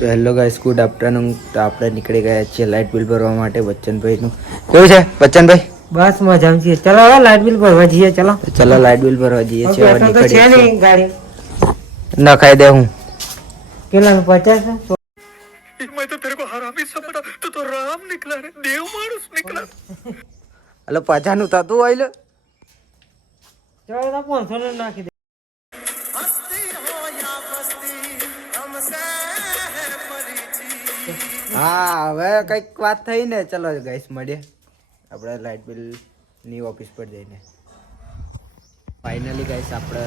So hello guys, good afternoon. તો આપણે નીકળી ગયા છીએ લાઇટ બિલ ભરવા માટે. બચ્ચનભાઈનું કેવું છે બચ્ચનભાઈ? બસ મજામાં છીએ. ચલો હવે લાઇટ બિલ ભરવા જઈએ. ચલો ચલો લાઇટ બિલ ભરવા જઈએ છીએ. હવે પેટ્રોલ તો છે નીકળીએ નહીં ગાડી. નખાઈ દે હું કેટલાનું 50 છે? मैं तो तेरे को हरामी समझा, तू तो राम निकला रे, देव मानुस निकला. એટલે પાછાનું થતું હોય લે. ચલો તો 500 નું નાખી દે. હા, હવે કઈક વાત થઈ ને. ચલો ગાઈસ મળીએ આપણે લાઇટ બિલ ની ઓફિસ પર જઈને. ફાઇનલી ગાઈસ આપણે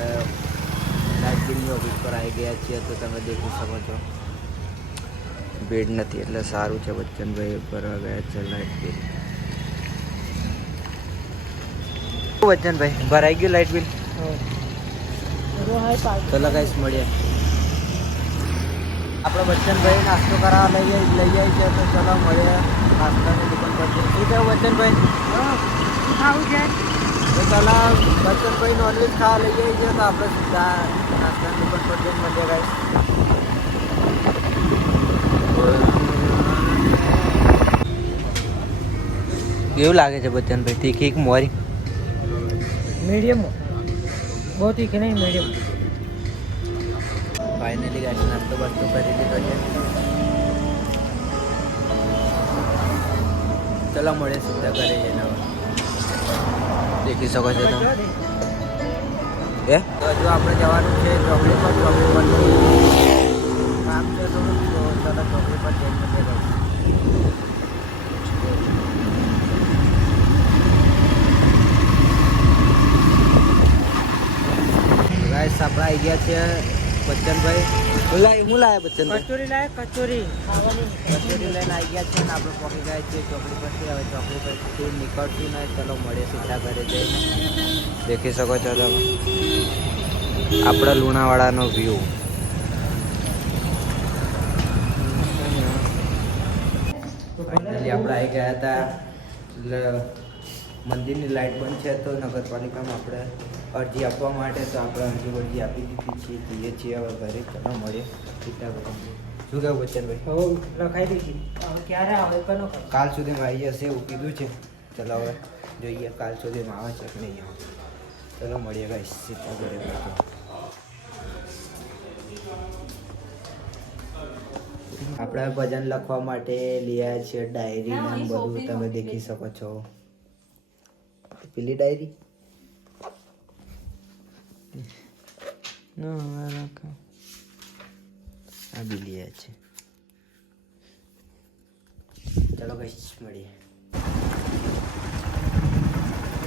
લાઇટ બિલની ઓફિસ પર આવી ગયા છીએ. તો તમે દેખી શકો છો ભીડ નથી એટલે સારું છે. બચ્ચનભાઈ ભરવા ગયા છે લાઇટ બિલ. બચ્ચનભાઈ ભરાઈ ગયું લાઇટ બિલ? ચલો ગાઈસ મળીએ. આપણે બચ્ચનભાઈ નાસ્તો કરાવવા લઈ જાય છે. તો ચલો મળીએ નાસ્તાની દુકાન પર. શું કેવું બચ્ચનભાઈ? ખાવું છે તો ચલો બચ્ચનભાઈ નોનવેજ ખાવા લઈ જાય છે. તો આપણે સીધા નાસ્તાની દુકાન પર જઈને મળીએ ગાઈસ. કેવું લાગે છે બચ્ચનભાઈ? તીખી કે મોરી? મીડિયમ, બહુ તીખી નહીં, મીડિયમ. ફાઇનલી ગાઈસ નાસ્તો બાસ્તો કરી દીધો છે. ચલો મળે સીધા ઘરે જઈને. દેખી શકો છો તમે. તો હજુ આપણે જવાનું છે ચોકડી પર. ચોકડી પરથી કામ છે થોડું. તો ચલો ચોકડી પર જઈને મળીએ. ગાઈસ આપણે આવી ગયા છે. બચ્ચનભાઈ હું લાયા બચ્ચનભાઈ? કચોરી લાય, કચોરી ખાવાની. કચોરી લઈને આવી ગયા છે ને આપણે પહોંચી ગયા છીએ ચોકડી પરથી. હવે ચોકડી પરથી નીકળશું ને ચલો મળીએ સીધા ઘરે જઈને. દેખી શકો છો તમે આપણા લુણાવાડાનો વ્યૂ. ફાઇનલી આપણે આવી ગયા હતા. એટલે મંદિરની લાઇટ બંધ છે તો નગરપાલિકામાં આપણે અરજી આપવા માટે. તો આપણે અરજી આપી દીધી છીએ. જઈએ છીએ હવે ઘરે. ચલો મળીએ સીધા ઘરે. શું કહેવું બચ્ચનભાઈ? હવે લખાઈ દીધી. હવે ક્યારે આવે કનો કરો? કાલ સુધીમાં આવી જશે એવું કીધું છે. ચલો હવે જોઈએ કાલ સુધીમાં આવે છે કે નહીં આવે. ચલો મળીએ ગાઈસ સીધા ઘરે. આપણે ભજન લખવા માટે લઈ છે ડાયરી ને બધું. તમે દેખી શકો છો પેલી ડાયરી. આ બી લઈ છે. ચલો ગાઈસ મળીએ.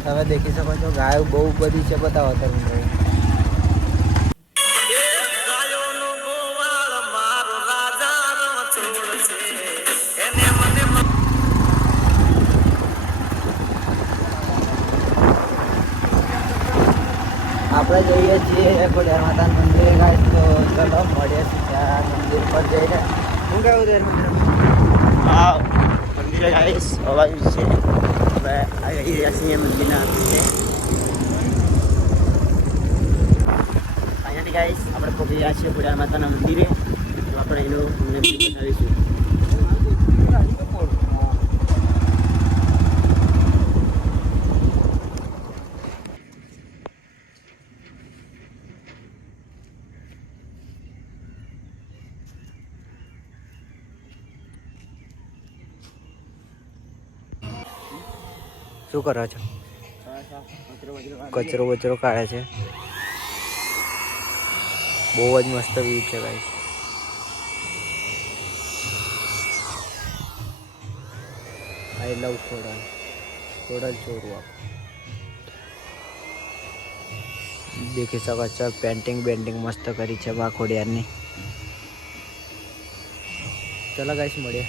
તમે દેખી શકો છો ગાયો બહુ બધી છે. બતાવો તમે. આપણે જઈએ છીએ ખોડિયાર માતાના મંદિરે ગાઈસ. તો ચલો મળીએ સીધા મંદિર પર જઈને. શું કહ્યું દેર મંદિર? હા, મંદિરે ગાઈસ અવાજ છે. હવે આવી રહ્યા છીએ મંદિરના અંતે. ફાઇનલી ગાઈસ આપણે પહોંચી ગયા છીએ ખોડિયાર માતાના મંદિરે. તો આપણે એનું બતાવીશું. શું કરો છો? કચરો બચરો કાઢે છે. બહુ જ મસ્ત વ્યૂ છે ગાઈસ. આઈ લવ ખોડલ. ખોડલ ચોરવા. દેખી શકો છો પેન્ટિંગ મસ્ત કરી છે બા ખોડિયારની. ચલો ગાઈસ મળીએ.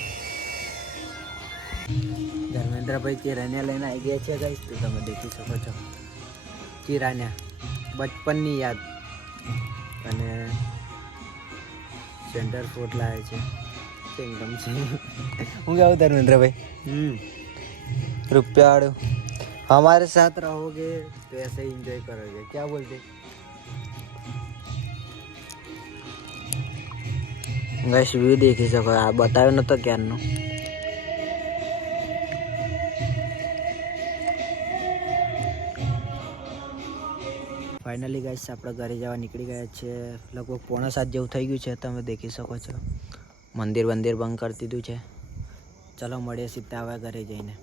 ધર્મેન્દ્રભાઈ ચિરાનિયા લઈને આવી ગયા છે ગાઈસ. તો તમે દેખી શકો છો ચિરાનિયા બચપનની યાદ. અને સેન્ટર ફૂડ લાવે છે. કિંગડમ છે. હું કહું ધર્મેન્દ્રભાઈ? रुपया हमारे साथ रहोगे तो ऐसे ही एंजॉय करोगे, क्या बोलते? ગાઈસ વ્યૂ દેખી શકો, આ બતાવ્યો નતો ક્યારનો. ફાઇનલી ગાઈસ આપણે ઘરે જવા નીકળી ગયા છે. લગભગ 6:45 જેવું થઈ ગયું છે, તમે દેખી શકો છો. મંદિર બંધ કરી દીધું છે. ચલો મળીએ સીધા હવે ઘરે જઈને.